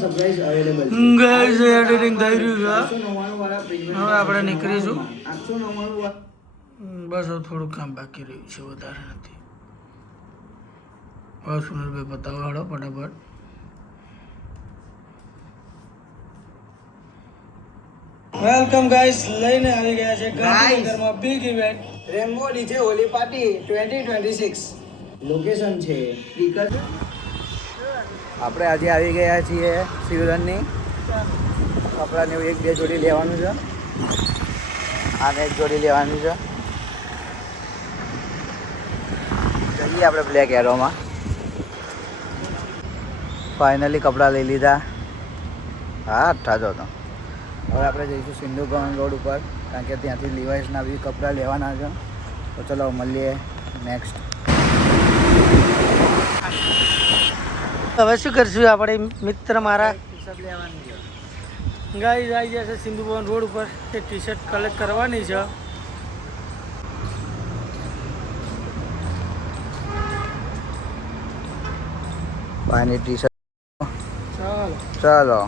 surprise available છે guys editing થઈ રહ્યું છે 899 વાળા પ્રીમિયમ હવે આપણે નીકળીશું 899 બસ હવે થોડું કામ બાકી રહ્યું છે વધારે નથી હવે સુનિલભાઈ બતાવો હાડો ફટાફટ વેલકમ ગાઈસ લઈને આવી ગયા છે ગાંધીનગરમાં big event Rambo DJ Holi party 2026 location છે સ્પીકર આપણે આજે આવી ગયા છીએ શિવરનની કપડાની એક બે જોડી લેવાનું છે આને એક જોડી લેવાની છે જઈએ આપણે બ્લેક એરોમાં ફાઇનલી કપડાં લઈ લીધા હા ઠાજો તો હવે આપણે જઈશું સિંધુ ભવન રોડ ઉપર કારણ કે ત્યાંથી લિવાઇસના બી કપડાં લેવાના છે તો ચલો મળીએ નેક્સ્ટ હવે શું કરશું આપણે મિત્ર મારા ટી શર્ટ લેવાની છે ગાઈસ આવી ગયા છે સિંધુ ભવન રોડ ઉપર એક ટી શર્ટ કલેક્ટ કરવાની છે પાણી ટી શર્ટ ચાલો ચાલો